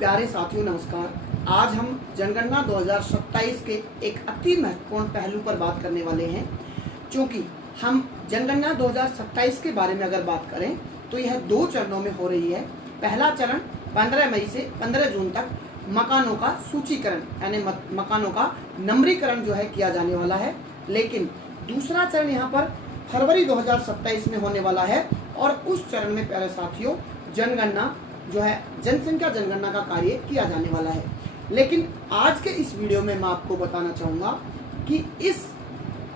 प्यारे साथियों नमस्कार। आज हम जनगणना 2027 के एक अति महत्वपूर्ण पहलू पर बात करने वाले हैं। क्योंकि हम जनगणना 2027 के बारे में अगर बात करें तो यह 2 चरणों में हो रही है। पहला चरण 15 मई से 15 जून तक मकानों का सूचीकरण यानी मकानों का नंबरीकरण जो है किया जाने वाला है। लेकिन दूसरा चरण यहाँ पर फरवरी 2027 में होने वाला है और उस चरण में प्यारे साथियों जनगणना जो है जनसंख्या जनगणना का कार्य किया जाने वाला है। लेकिन आज के इस वीडियो में मैं आपको बताना चाहूँगा कि इस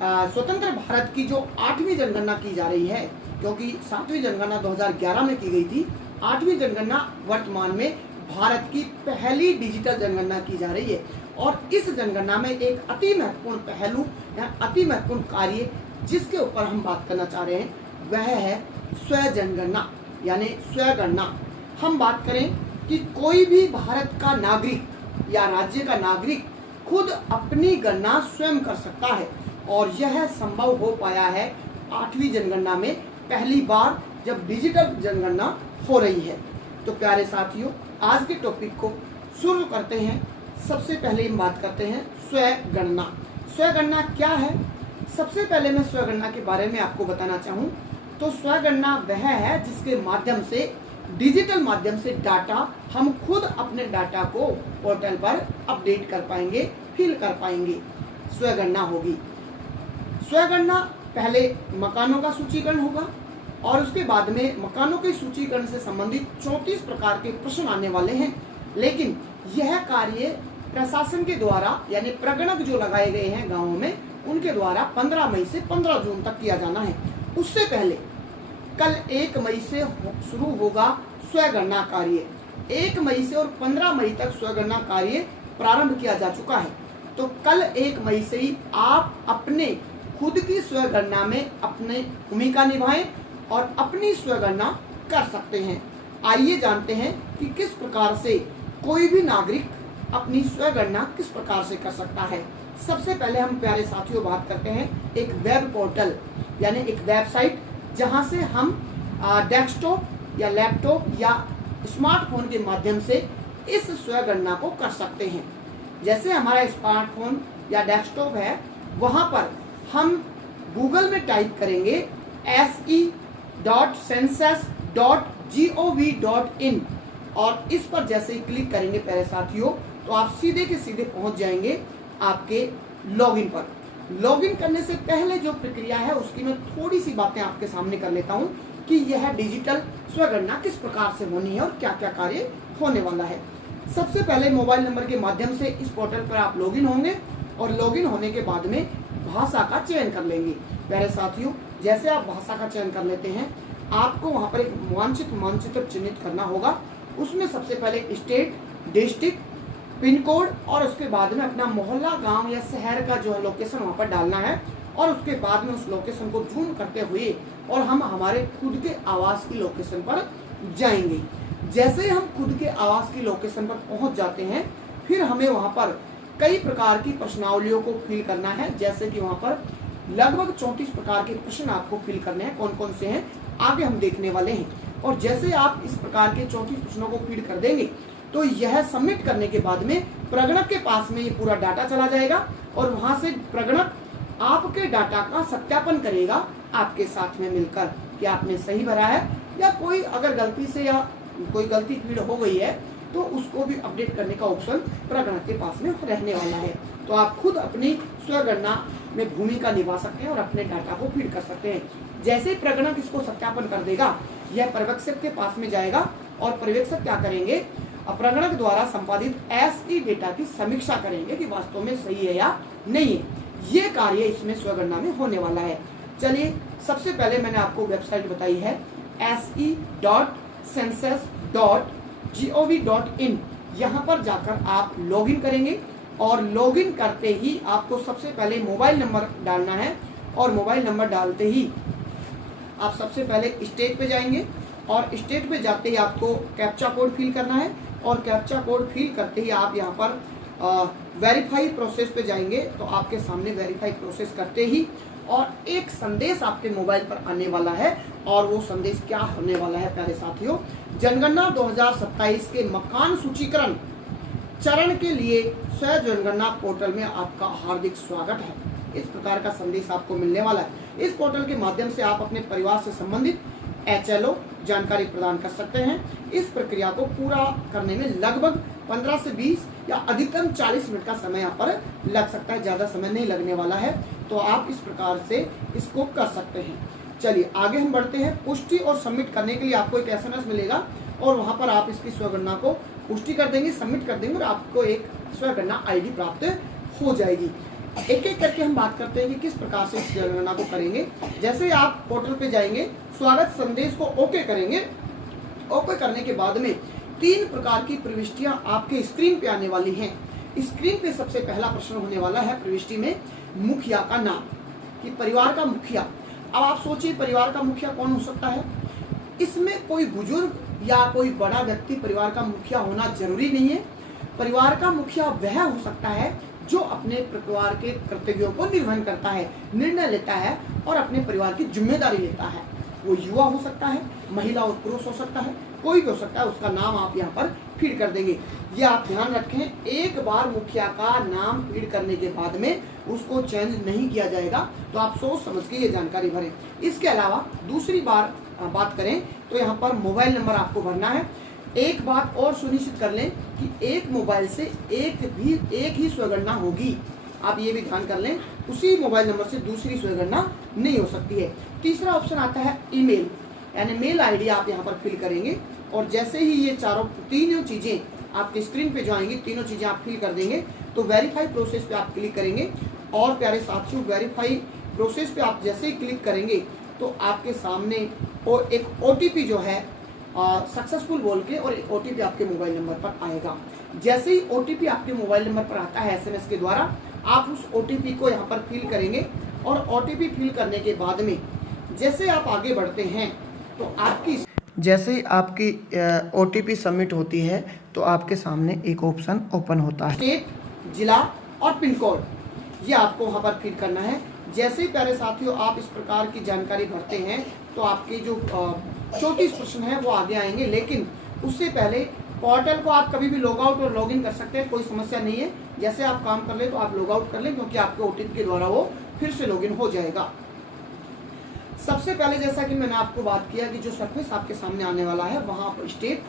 स्वतंत्र भारत की जो 8वीं जनगणना की जा रही है, क्योंकि 7वीं जनगणना 2011 में की गई थी, 8वीं जनगणना वर्तमान में भारत की पहली डिजिटल जनगणना की जा रही है। और इस जनगणना में एक अति महत्वपूर्ण पहलू या अति महत्वपूर्ण कार्य जिसके ऊपर हम बात करना चाह रहे हैं वह है स्व जनगणना यानी स्वगणना। हम बात करें कि कोई भी भारत का नागरिक या राज्य का नागरिक खुद अपनी गणना स्वयं कर सकता है और यह संभव हो पाया है 8वीं जनगणना में पहली बार जब डिजिटल जनगणना हो रही है। तो प्यारे साथियों आज के टॉपिक को शुरू करते हैं। सबसे पहले हम बात करते हैं स्वगणना। स्वगणना क्या है? सबसे पहले मैं स्वगणना के बारे में आपको बताना चाहूँ तो स्वगणना वह है जिसके माध्यम से डिजिटल माध्यम से डाटा हम खुद अपने डाटा को पोर्टल पर अपडेट कर पाएंगे, फिल कर पाएंगे। स्वगणना होगी। स्वगणना पहले मकानों का सूचीकरण होगा और उसके बाद में मकानों के सूचीकरण से संबंधित 34 प्रकार के प्रश्न आने वाले हैं। लेकिन यह कार्य प्रशासन के द्वारा यानी प्रगणक जो लगाए गए हैं गांवों में उनके द्वारा 15 मई से 15 जून तक किया जाना है। उससे पहले कल 1 मई से शुरू होगा स्वगणना कार्य। 1 मई से और 15 मई तक स्वगणना कार्य प्रारंभ किया जा चुका है। तो कल 1 मई से ही आप अपने खुद की स्वगणना में अपनी भूमिका निभाएं और अपनी स्वगणना कर सकते हैं। आइए जानते हैं कि किस प्रकार से कोई भी नागरिक अपनी स्वगणना किस प्रकार से कर सकता है। सबसे पहले हम प्यारे साथियों बात करते हैं एक वेब पोर्टल यानी एक वेबसाइट जहां से हम डेस्कटॉप या लैपटॉप या स्मार्टफोन के माध्यम से इस स्वगणना को कर सकते हैं। जैसे हमारा स्मार्टफोन या डेस्कटॉप है वहां पर हम गूगल में टाइप करेंगे se.census.gov.in और इस पर जैसे ही क्लिक करेंगे प्यारे साथियों तो आप सीधे के सीधे पहुंच जाएंगे आपके लॉगिन पर। लॉगिन करने से पहले जो प्रक्रिया है उसकी मैं थोड़ी सी बातें आपके सामने कर लेता हूं कि यह डिजिटल स्वगणना किस प्रकार से होनी है और क्या क्या कार्य होने वाला है। सबसे पहले मोबाइल नंबर के माध्यम से इस पोर्टल पर आप लॉगिन होंगे और लॉगिन होने के बाद में भाषा का चयन कर लेंगे। प्यारे साथियों जैसे आप भाषा का चयन कर लेते हैं आपको वहां पर एक मानचित्र चिन्हित करना होगा। उसमें सबसे पहले स्टेट, डिस्ट्रिक्ट, पिन कोड और उसके बाद में अपना मोहल्ला, गांव या शहर का जो है लोकेशन वहां पर डालना है और उसके बाद में उस लोकेशन को जूम करते हुए और हम हमारे खुद के आवास की लोकेशन पर जाएंगे। जैसे ही हम खुद के आवास की लोकेशन पर पहुंच जाते हैं फिर हमें वहां पर कई प्रकार की प्रश्नावलियों को फिल करना है। जैसे कि वहां पर लगभग 34 प्रकार के प्रश्न आपको फिल करने हैं। कौन कौन से हैं आगे हम देखने वाले हैं। और जैसे आप इस प्रकार के 34 प्रश्नों को फिल कर देंगे तो यह सबमिट करने के बाद में प्रगणक के पास में ये पूरा डाटा चला जाएगा और वहां से प्रगणक आपके डाटा का सत्यापन करेगा आपके साथ में मिलकर कि आपने सही भरा है या कोई अगर गलती से या कोई गलती फीड हो गई है तो उसको भी अपडेट करने का ऑप्शन प्रगणक के पास में रहने वाला है। तो आप खुद अपनी स्वगणना में भूमिका निभा सकते हैं और अपने डाटा को फीड कर सकते हैं। जैसे ही प्रगणक इसको सत्यापन कर देगा यह पर्यवेक्षक के पास में जाएगा और पर्यवेक्षक क्या करेंगे प्रगणक द्वारा संपादित एसई डेटा की समीक्षा करेंगे कि वास्तव में सही है या नहीं है। ये कार्य इसमें स्वगणना में होने वाला है। चलिए सबसे पहले मैंने आपको वेबसाइट बताई है se.census.gov.in। यहाँ पर जाकर आप लॉगिन करेंगे और लॉगिन करते ही आपको सबसे पहले मोबाइल नंबर डालना है और मोबाइल नंबर डालते ही आप सबसे पहले स्टेट पे जाएंगे और स्टेट पे जाते ही आपको कैप्चा कोड फिल करना है और कैप्चा कोड फिल करते ही आप यहाँ पर वेरीफाई प्रोसेस पे जाएंगे तो आपके सामने वेरीफाई प्रोसेस करते ही और एक संदेश आपके मोबाइल पर आने वाला है। और वो संदेश क्या होने वाला है प्यारे साथियों, जनगणना 2027 के मकान सूचीकरण चरण के लिए स्वयं जनगणना पोर्टल में आपका हार्दिक स्वागत है। इस प्रकार का संदेश आपको मिलने वाला है। इस पोर्टल के माध्यम से आप अपने परिवार से संबंधित HLO जानकारी प्रदान कर सकते हैं। इस प्रक्रिया को पूरा करने में लगभग 15 से 20 या अधिकतम 40 मिनट का समय यहाँ पर लग सकता है, ज़्यादा समय नहीं लगने वाला है। तो आप इस प्रकार से इसको कर सकते हैं। चलिए आगे हम बढ़ते हैं। पुष्टि और सबमिट करने के लिए आपको एक SMS मिलेगा और वहाँ पर आप इसकी स्वगणना को पुष्टि कर देंगे, सबमिट कर देंगे और आपको एक स्वगणना ID प्राप्त हो जाएगी। एक एक करके हम बात करते हैं कि किस प्रकार से इस जनगणना को करेंगे। जैसे आप पोर्टल पे जाएंगे, स्वागत संदेश को ओके करेंगे। ओके करने के बाद में 3 प्रकार की प्रविष्टियां आपके स्क्रीन पे आने वाली हैं। स्क्रीन पे सबसे पहला प्रश्न होने वाला है प्रविष्टि में मुखिया का नाम, कि परिवार का मुखिया। अब आप सोचिए परिवार का मुखिया कौन हो सकता है। इसमें कोई बुजुर्ग या कोई बड़ा व्यक्ति परिवार का मुखिया होना जरूरी नहीं है। परिवार का मुखिया वह हो सकता है जो अपने परिवार के कर्तव्यों को निर्वहन करता है, निर्णय लेता है और अपने परिवार की जिम्मेदारी लेता है। वो युवा हो सकता है, महिला और पुरुष हो सकता है, कोई भी हो सकता है। उसका नाम आप यहाँ पर फीड कर देंगे। ये आप ध्यान रखें, एक बार मुखिया का नाम फीड करने के बाद में उसको चेंज नहीं किया जाएगा। तो आप सोच समझ के ये जानकारी भरें। इसके अलावा दूसरी बात करें तो यहाँ पर मोबाइल नंबर आपको भरना है। एक बात और सुनिश्चित कर लें कि एक मोबाइल से एक ही स्वगणना होगी। आप ये भी ध्यान कर लें, उसी मोबाइल नंबर से दूसरी स्वगणना नहीं हो सकती है। तीसरा ऑप्शन आता है ईमेल, यानी मेल ID आप यहाँ पर फिल करेंगे। और जैसे ही ये तीनों चीज़ें आपके स्क्रीन पे जो आएंगी, तीनों चीज़ें आप फिल कर देंगे तो वेरीफाई प्रोसेस पे आप क्लिक करेंगे। और प्यारे साथियों, वेरीफाई प्रोसेस पे आप जैसे ही क्लिक करेंगे तो आपके सामने एक OTP जो है सक्सेसफुल बोल के और एक OTP आपके मोबाइल नंबर पर आएगा। जैसे ही OTP आपके मोबाइल नंबर पर आता है SMS के द्वारा, आप उस OTP को यहाँ पर फिल करेंगे। और OTP फिल करने के बाद में जैसे आप आगे बढ़ते हैं तो जैसे आपकी OTP सबमिट होती है तो आपके सामने एक ऑप्शन ओपन होता है, स्टेट, जिला और पिन कोड। ये आपको वहाँ पर फिल करना है। जैसे ही प्यारे साथियों आप इस प्रकार की जानकारी भरते हैं तो आपके जो 34 प्रश्न है वो आगे आएंगे। लेकिन उससे पहले पोर्टल को आप कभी भी लॉग आउट और लॉग इन कर सकते हैं, कोई समस्या नहीं है। जैसे आप काम कर ले तो आप लॉग आउट कर लें, क्योंकि आपके OTP के द्वारा वो फिर से लॉग इन हो जाएगा। सबसे पहले जैसा कि मैंने आपको बात किया कि जो सरफेस आपके सामने आने वाला है वहाँ पर स्टेट,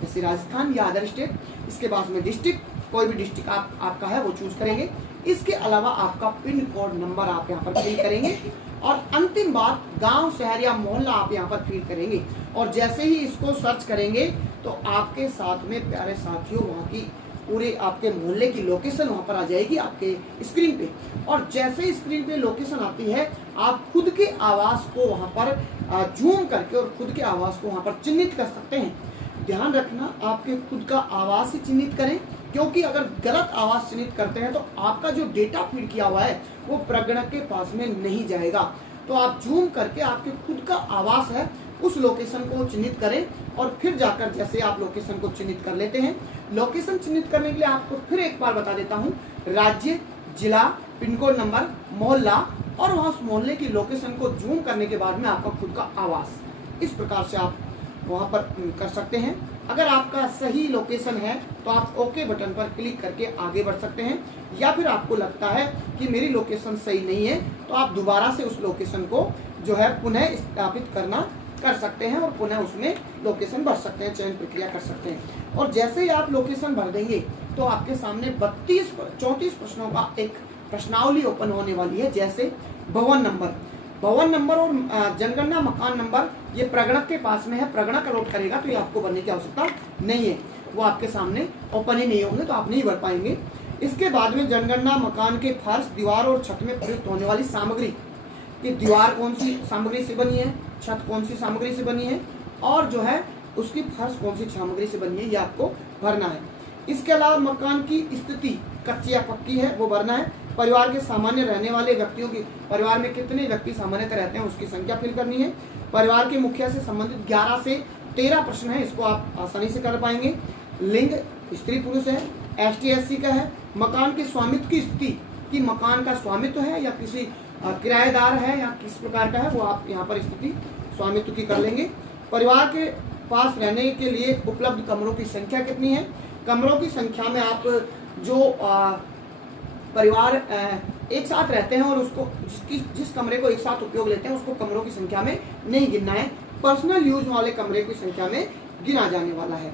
जैसे राजस्थान या अदर स्टेट, इसके बाद में डिस्ट्रिक्ट, कोई भी डिस्ट्रिक्ट आपका है वो चूज करेंगे। इसके अलावा आपका पिन कोड नंबर आप यहाँ पर फिल करेंगे। और अंतिम बात, गांव, शहर या मोहल्ला आप यहाँ पर फिल करेंगे। और जैसे ही इसको सर्च करेंगे तो आपके साथ में प्यारे साथियों वहाँ की पूरे आपके मोहल्ले की लोकेशन वहाँ पर आ जाएगी आपके स्क्रीन पे। और जैसे ही स्क्रीन पे लोकेशन आती है, आप खुद के आवास को वहाँ पर जूम करके और खुद के आवास को वहाँ पर चिन्हित कर सकते हैं। ध्यान रखना, आपके खुद का आवास ही चिन्हित करें, क्योंकि अगर गलत आवास चिन्हित करते हैं तो आपका जो डेटा फीड किया हुआ है वो प्रगणक के पास में नहीं जाएगा। तो आप जूम करके आपके खुद का आवास है उस लोकेशन को चिन्हित करें और फिर जाकर जैसे आप लोकेशन को चिन्हित कर लेते हैं। लोकेशन चिन्हित करने के लिए आपको फिर एक बार बता देता हूँ, राज्य, जिला, पिन कोड नंबर, मोहल्ला और वहाँ उस मोहल्ले की लोकेशन को जूम करने के बाद में आपका खुद का आवास, इस प्रकार से आप वहाँ पर कर सकते हैं। अगर आपका सही लोकेशन है तो आप ओके बटन पर क्लिक करके आगे बढ़ सकते हैं। या फिर आपको लगता है कि मेरी लोकेशन सही नहीं है तो आप दोबारा से उस लोकेशन को जो है पुनः स्थापित कर सकते हैं और पुनः उसमें लोकेशन भर सकते हैं, चयन प्रक्रिया कर सकते हैं। और जैसे ही आप लोकेशन भर देंगे तो आपके सामने 34 प्रश्नों का एक प्रश्नावली ओपन होने वाली है। जैसे भवन नंबर और जनगणना मकान नंबर ये प्रगणक के पास में है, प्रगणक अलॉट करेगा तो ये आपको भरने की आवश्यकता नहीं है, वो आपके सामने ओपन ही नहीं होंगे तो आप नहीं भर पाएंगे। इसके बाद में जनगणना मकान के फर्श, दीवार और छत में प्रयुक्त होने वाली सामग्री, कि दीवार कौन सी सामग्री से बनी है, छत कौन सी सामग्री से बनी है और जो है उसकी फर्श कौन सी सामग्री से बनी है, ये आपको भरना है। इसके अलावा मकान की स्थिति कच्ची या पक्की है वो भरना है। परिवार के सामान्य रहने वाले व्यक्तियों की, परिवार में कितने व्यक्ति सामान्यतः रहते हैं उसकी संख्या फिल करनी है। परिवार के मुखिया से संबंधित 11 से 13 प्रश्न है, इसको आप आसानी से कर पाएंगे। लिंग स्त्री पुरुष है, ST SC का है। मकान के स्वामित्व की स्थिति, कि मकान का स्वामित्व है या किसी किराएदार है या किस प्रकार का है वो आप यहाँ पर स्थिति स्वामित्व की कर लेंगे। परिवार के पास रहने के लिए उपलब्ध कमरों की संख्या कितनी है। कमरों की संख्या में आप जो परिवार एक साथ रहते हैं और उसको जिस कमरे को एक साथ उपयोग लेते हैं उसको कमरों की संख्या में नहीं गिनना है, पर्सनल यूज वाले कमरे की संख्या में गिना जाने वाला है।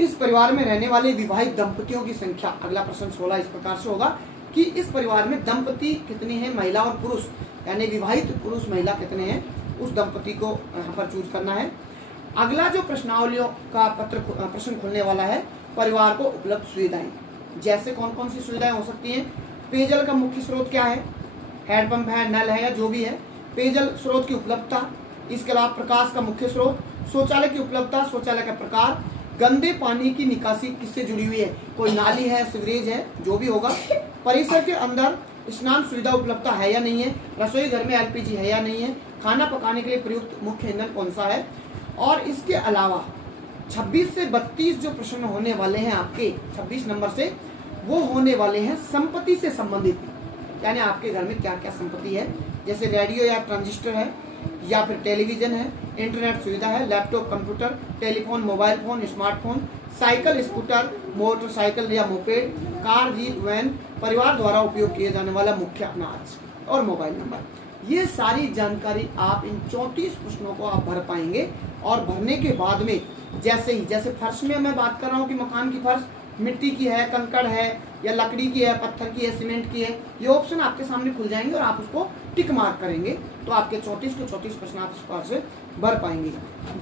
इस परिवार में रहने वाले विवाहित दंपतियों की संख्या, अगला प्रश्न 16 इस प्रकार से होगा कि इस परिवार में दंपति कितने हैं, महिला और पुरुष, यानी विवाहित पुरुष महिला कितने हैं, उस दंपति को यहाँ पर चूज करना है। अगला जो प्रश्नावलियों का प्रश्न खुलने वाला है, परिवार को उपलब्ध सुविधाएं, जैसे कौन कौन सी सुविधाएं हो सकती हैं। पेयजल का मुख्य स्रोत क्या है, हैंडपंप है, नल है या जो भी है, पेयजल स्रोत की उपलब्धता। इसके अलावा प्रकाश का मुख्य स्रोत, शौचालय की उपलब्धता, शौचालय का प्रकार, गंदे पानी की निकासी किससे जुड़ी हुई है, कोई नाली है, सीवरेज है, जो भी होगा। परिसर के अंदर स्नान सुविधा उपलब्धता है या नहीं है, रसोई घर में एलपीजी है या नहीं है, खाना पकाने के लिए प्रयुक्त मुख्य ईंधन कौन सा है। और इसके अलावा 26 से 32 जो प्रश्न होने वाले हैं आपके 26 नंबर से, वो होने वाले हैं संपत्ति से संबंधित, यानी आपके घर में क्या क्या संपत्ति है, जैसे रेडियो या ट्रांजिस्टर है, या फिर टेलीविजन है, इंटरनेट सुविधा है, laptop, computer, telephone, mobile phone, smartphone, cycle, scooter, motorcycle या मोपेड, कार, जीप, वैन, परिवार द्वारा उपयोग किए जाने वाला मुख्य अनाज और मोबाइल नंबर। ये सारी जानकारी आप इन 34 प्रश्नों को आप भर पाएंगे। और भरने के बाद में जैसे फर्श में मैं बात कर रहा हूँ कि मकान की फर्श मिट्टी की है, कंकड़ है, या लकड़ी की है, पत्थर की है, सीमेंट की है, ये ऑप्शन आपके सामने खुल जाएंगे और आप उसको टिक मार्क करेंगे, तो आपके 34 के 34 प्रश्न आप इस प्रकार से भर पाएंगे।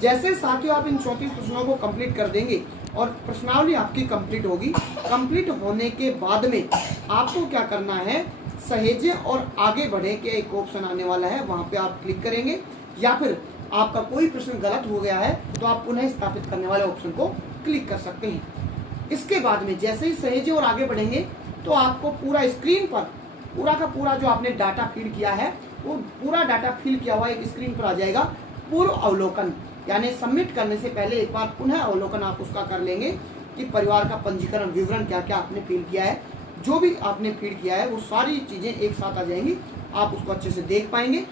जैसे साथियों आप इन 34 प्रश्नों को कंप्लीट कर देंगे और प्रश्नावली आपकी कंप्लीट होगी। कंप्लीट होने के बाद में आपको क्या करना है, सहेजे और आगे बढ़े के एक ऑप्शन आने वाला है, वहां पे आप क्लिक करेंगे, या फिर आपका कोई प्रश्न गलत हो गया है तो आप पुनः स्थापित करने वाले ऑप्शन को क्लिक कर सकते हैं। इसके बाद में जैसे ही सहेजे और आगे बढ़ेंगे तो आपको पूरा स्क्रीन पर पूरा का पूरा जो आपने डाटा फीड किया है वो पूरा डाटा फिल किया हुआ एक स्क्रीन पर आ जाएगा। पूर्व अवलोकन, यानी सबमिट करने से पहले एक बार पुनः अवलोकन आप उसका कर लेंगे कि परिवार का पंजीकरण विवरण क्या क्या आपने फिल किया है, जो भी आपने फीड किया है वो सारी चीजें एक साथ आ जाएंगी, आप उसको अच्छे से देख पाएंगे।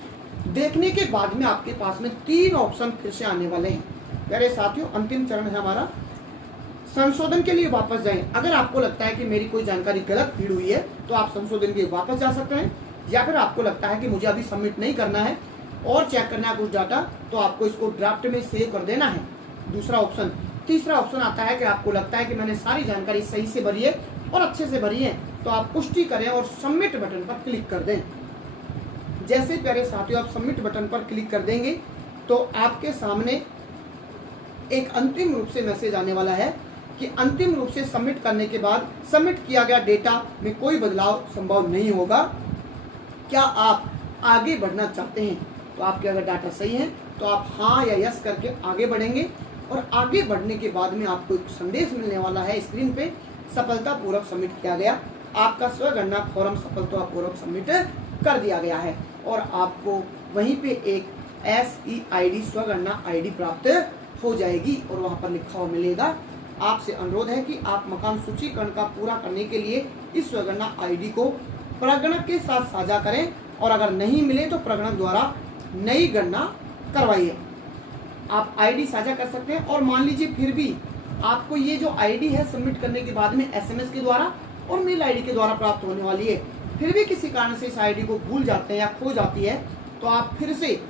देखने के बाद में आपके पास में 3 ऑप्शन फिर से आने वाले हैं। प्यारे साथियों, अंतिम चरण है हमारा संशोधन के लिए वापस जाएं। अगर आपको लगता है कि मेरी कोई जानकारी गलत फीड हुई है तो आप संशोधन के लिए वापस जा सकते हैं, या फिर आपको लगता है कि मुझे अभी सबमिट नहीं करना है और चेक करना है कुछ डाटा, तो आपको इसको ड्राफ्ट में सेव कर देना है, दूसरा ऑप्शन। तीसरा ऑप्शन आता है कि आपको लगता है कि मैंने सारी जानकारी सही से भरी है और अच्छे से भरी है, तो आप पुष्टि करें और सबमिट बटन पर क्लिक कर दें। जैसे प्यारे साथियों आप सबमिट बटन पर क्लिक कर देंगे तो आपके सामने एक अंतिम रूप से मैसेज आने वाला है कि अंतिम रूप से सबमिट करने के बाद सबमिट किया गया डेटा में कोई बदलाव संभव नहीं होगा। क्या आप आगे बढ़ना चाहते हैं? तो आपके अगर डाटा सही है तो आप हाँ या यस करके आगे बढ़ेंगे, और आगे बढ़ने के बाद में आपको एक संदेश मिलने वाला है स्क्रीन पे, सफलतापूर्वक सबमिट किया गया, आपका स्वगणना फॉर्म सफलतापूर्वक सबमिट कर दिया गया है, और आपको वहीं पे एक SEID स्वगणना ID प्राप्त हो जाएगी और वहां पर लिखा हुआ मिलेगा। आपसे अनुरोध है कि आप मकान सूचीकरण का पूरा करने के लिए इस स्वगणना ID को प्रगणक के साथ साझा करें, और अगर नहीं मिले तो प्रगणक द्वारा नई गणना करवाइए। आप ID साझा कर सकते हैं, और मान लीजिए फिर भी आपको ये जो ID है सबमिट करने के बाद में SMS के द्वारा और मेल ID के द्वारा प्राप्त होने वाली है, फिर भी किसी कारण से इस ID को भूल जाते हैं या खो जाती है, तो आप फिर से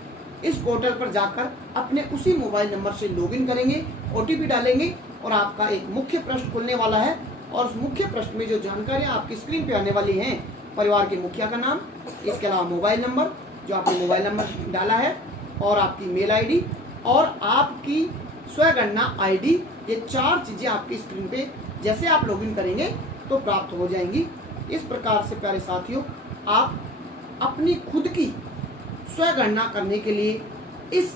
इस पोर्टल पर जाकर अपने उसी मोबाइल नंबर से लॉगिन करेंगे, OTP डालेंगे और आपका एक मुख्य पृष्ठ खुलने वाला है, और उस मुख्य पृष्ठ में जो जानकारियां आपकी स्क्रीन पे आने वाली हैं, परिवार के मुखिया का नाम, इसके अलावा मोबाइल नंबर जो आपने मोबाइल नंबर डाला है, और आपकी मेल ID और आपकी स्वगणना ID, ये 4 चीजें आपकी स्क्रीन पे जैसे आप लॉगिन करेंगे तो प्राप्त हो जाएंगी। इस प्रकार से प्यारे साथियों आप अपनी खुद की स्वगणना करने के लिए इस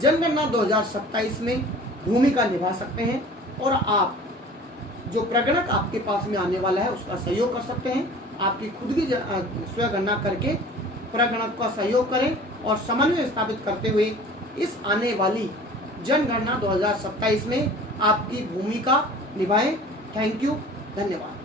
जनगणना 2027 में भूमिका निभा सकते हैं, और आप जो प्रगणक आपके पास में आने वाला है उसका सहयोग कर सकते हैं। आपकी खुद की स्वगणना करके प्रगणक का सहयोग करें और समन्वय स्थापित करते हुए इस आने वाली जनगणना 2027 में आपकी भूमिका निभाएं। थैंक यू, धन्यवाद।